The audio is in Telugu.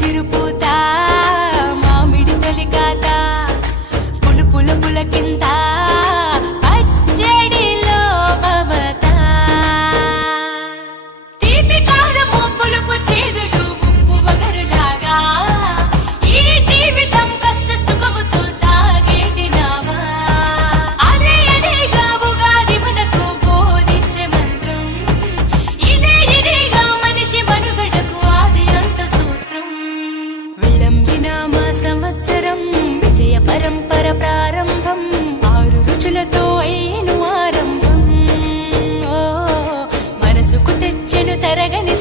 చిరుపూత మామిడి తొలికాత పులుపుల పులకింత పచ్చడిలో మమత తీపి కారము పులుపు చేదులు ఉప్పు వగరులాగా ఈ జీవితం కష్ట సుఖముతో సాగేటి నావా అదే అదేగా ఉగాది మనకు బోధించే మంత్రం ఇదేగా మనిషి మనుగడకు ఆది అంత సూత్రం విళంబినామ సంవత్సరం విజయ పరంపర ప్రారంభం 6 రుచులతో అయ్యేను ఆరంభం మనసుకు తెచ్చెను తరగని